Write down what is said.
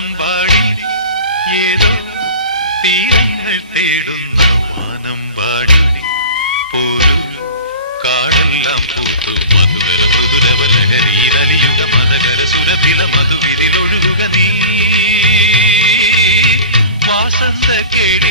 വാനമ്പാടി ഏതോ തീരങ്ങൾ തേടുന്ന വാനമ്പാടി പോലും കാടെല്ലാം പൂത്തു മധുകര മൃദുരവലഹരിയിലലിയുക മതകര സുരഭില മധുവിതിലൊഴുകുക നീ വാസന്ത കേടി